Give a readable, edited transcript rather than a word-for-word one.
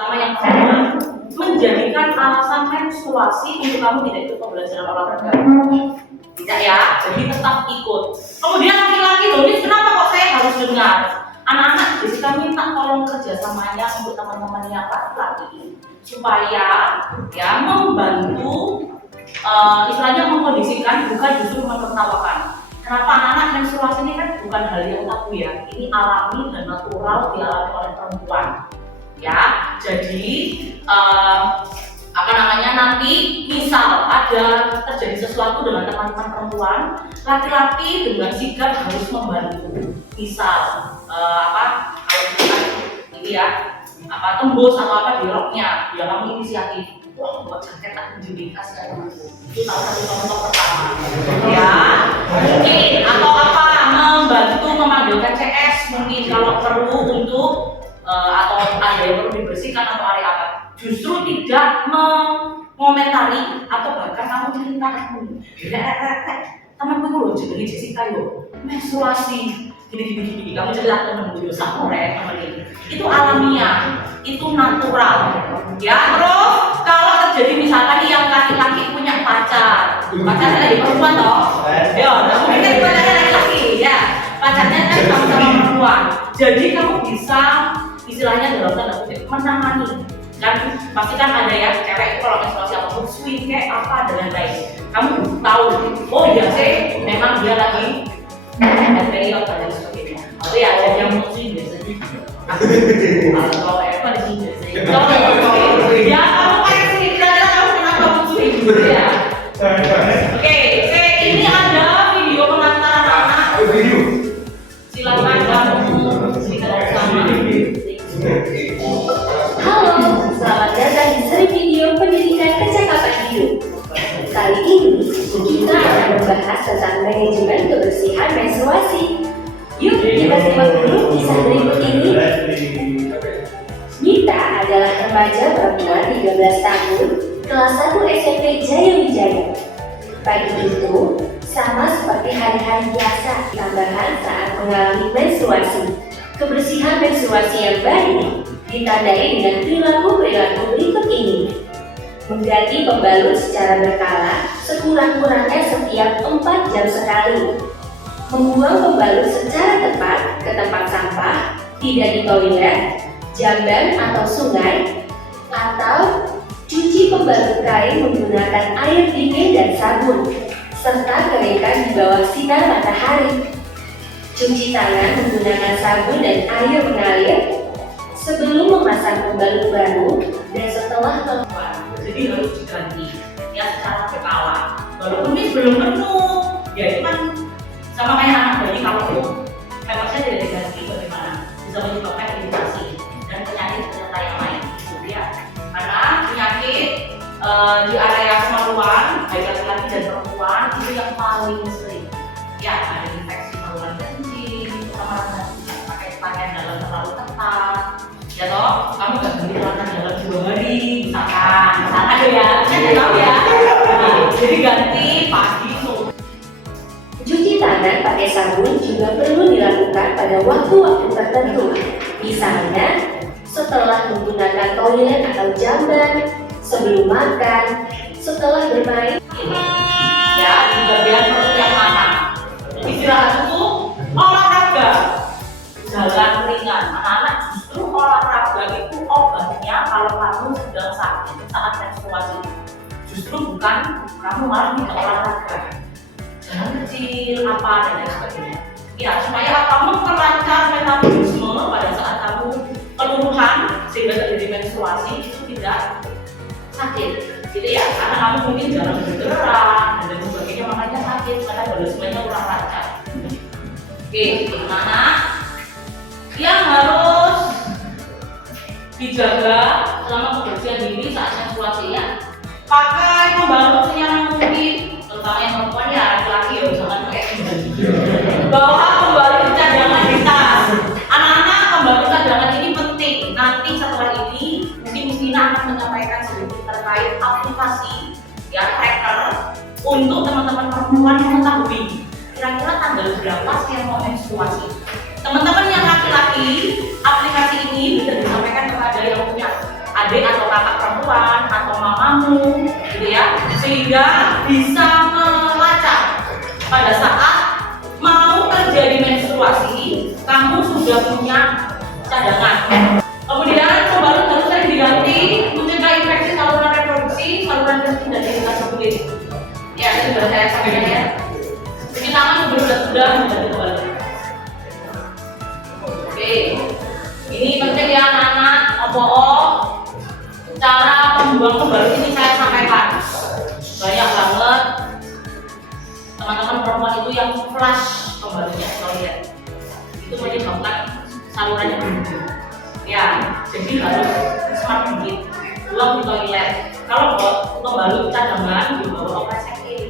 Sama yang pertama, menjadikan alasan menstruasi untuk kamu tidak ikut pembelajaran olahraga. Tidak ya, jadi tetap ikut. Kemudian laki-laki loh, ini kenapa kok saya harus dengar? Anak-anak Jessica minta tolong kerjasamanya untuk teman-temannya laki-laki supaya ya membantu istilahnya mengkondisikan, bukan justru menertawakan. Kenapa anak-anak menstruasi ini kan bukan hal yang tabu ya, ini alami dan natural dialami oleh perempuan. Ya, jadi nanti misal ada terjadi sesuatu dengan teman-teman perempuan, laki-laki dengan sigap harus membantu. Misal kalau misalkan ini ya tembus atau apa di roknya, ya kamu inisiatif. Wah, buat jaket aku jadi kasih itu salah satu contoh pertama. Ya, mungkin atau membantu memanggilkan CS mungkin kalau perlu untuk atau ada yang perlu dibersihkan atau area apa. Justru tidak mengomentari atau bahkan kamu cerita temanku loh jadi Jessica yo menstruasi gini kamu cerita temanku yo sampai teman itu alamiah, itu natural ya. Terus kalau terjadi misalkan yang laki-laki punya pacarnya di perempuan toh ya, mungkin pacarnya laki-laki ya, pacarnya kan sama-sama perempuan, jadi kamu bisa istilahnya dalam tanda kutip menangani. Kan pasti kan ada ya cewek itu kalau menstruasi apapun swing kayak apa dengan baik, kamu tahu oh iya sih memang dia lagi period dan sebagainya. Oh ya ada yang swing biasanya kalau apa di sini biasanya ya kamu kayak sini kira-kira kamu kenapa swing gitu ya. Oke, ini ada video pengantar anak. Silakan kamu sama. Halo, selamat datang di seri video pendidikan kecakapan hidup. Kali ini kita akan membahas tentang manajemen kebersihan menstruasi. Yuk kita simak dulu kisah berikut ini. Nita adalah remaja perempuan 13 tahun, kelas 1 SMP Jayawijaya. Pagi itu sama seperti hari-hari biasa, tambahan saat mengalami menstruasi. Kebersihan menstruasi yang baik ditandai dengan perilaku-perilaku berikut ini. Mengganti pembalut secara berkala sekurang-kurangnya setiap 4 jam sekali. Membuang pembalut secara tepat ke tempat sampah, tidak di toilet, jamban atau sungai, atau cuci pembalut kain menggunakan air dingin dan sabun, serta keringkan di bawah sinar matahari. Cuci tangan menggunakan sabun dan air mengalir sebelum memasang pembalut baru dan setelah Perempuan, jadi harus diganti ya secara berkala. Walaupun ini belum penuh, ya itu kan sama kayak anak bayi kalau itu pembalusnya tidak diganti bagaimana bisa menyebabkan iritasi dan penyakit yang lain. Gitu ya. Karena penyakit di area kemaluan baik laki-laki dan perempuan itu yang paling sering. Ya ada infeksi saluran kencing, terutama pakai pakaian dalam terlalu ketat. Ya toh, kamu gak ganti celana dalam 2 hari, misalkan ya, kan tahu ya. Nah, jadi ganti pagi sore. cuci tangan pakai sabun juga perlu dilakukan pada waktu-waktu tertentu. Misalnya, setelah menggunakan toilet atau jamban, sebelum makan, setelah bermain. Ya, di bagian perut yang mana? Istirahat itu olahraga, jalan ringan. Anak-anak justru olahraga itu obatnya kalau kamu sedang sakit saat menstruasi. Justru bukan kamu malah tidak olahraga. Jalan kecil apa dan lain sebagainya. Ya, supaya kamu memperlancar metabolisme pada saat kamu keluruhan sehingga terjadi menstruasi itu tidak sakit. Gitu ya, karena kamu mungkin jarang bergerak dan lain sebagainya makanya sakit karena metabolismenya kurang lancar. Oke, gimana? Yang harus dijaga selama kebersihan diri saat menstruasi ya. Pakai pembalut senyaman mungkin, terutama yang perempuan ya, laki-laki ya jangan pakai bawa pembalut cadangan di tas. Anak-anak, pembalut cadangan ini penting. Nanti setelah ini mungkin Mustina akan menyampaikan sedikit terkait aplikasi ya tracker untuk teman-teman perempuan yang mengetahui kira-kira tanggal berapa sih yang mau menstruasi. Teman-teman yang laki-laki, aplikasi ini bisa disampaikan kepada yang punya adik atau kakak perempuan atau mamamu, gitu ya, sehingga bisa melacak pada saat mau terjadi menstruasi, kamu sudah punya cadangan. Kemudian pembalut harus sering diganti, mencegah infeksi saluran reproduksi, saluran kencing dan iritasi kulit. Ya, ini sudah saya sampaikan ya. Cuci tangan sebelum dan sudah menjadi pembalut. Oke, ini penting ya anak-anak. Cara membuang pembalut ini saya sampaikan. Banyak banget teman-teman perempuan itu yang flush pembalutnya toilet. Itu menyebabkan salurannya buntu. Ya, jadi harus smart dikit, buang di toilet. Kalau pembalut cadangan dibawa ke resepsi.